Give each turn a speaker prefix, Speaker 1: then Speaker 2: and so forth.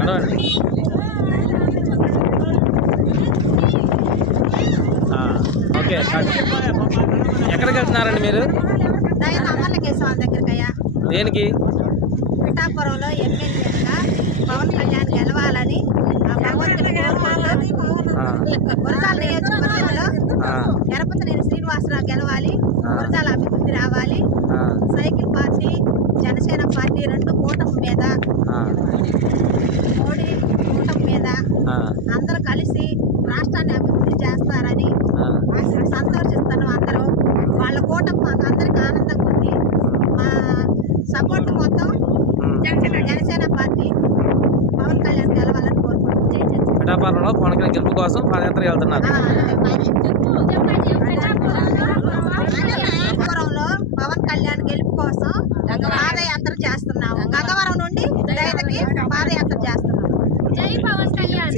Speaker 1: నడవండి ఓకే. ఎక్కడికి వెళ్తున్నారండి మీరు? దేనికి?
Speaker 2: పిఠాపురంలో ఎమ్మెల్యేగా పవన్ కళ్యాణ్ గెలవాలని గురజాల నియోజకవర్గంలో శ్రీనివాసరావు గెలవాలి. గురజాల అభివృద్ధి రావాలి. సైకిల్ పార్టీ జనసేన పార్టీ రెండు కూటమి మీద ఆ, మోడీ కూటమి మీద ఆ, అందరూ కలిసి రాష్ట్రాన్ని అభివృద్ధి చేస్తారని. సంతోషిస్తాను అందరూ. వాళ్ళ కూటమి మాకు అందరికి ఆనందంగా ఉంది. మా సపోర్ట్ మొత్తం. జనసేన పార్టీ పవన్ కళ్యాణ్ గెలవాలని కోరుకుంటున్నాను
Speaker 1: పవన్ కళ్యాణ్ గెలుపు కోసం పాదయాత్ర వెళ్తున్నారు.
Speaker 2: గంగవరంలో పవన్ కళ్యాణ్ గెలుపు కోసం పాదయాత్ర చేస్తున్నాము. గంగవరం నుండి రైతుకి పాదయాత్ర జై పవన్ కళ్యాణ్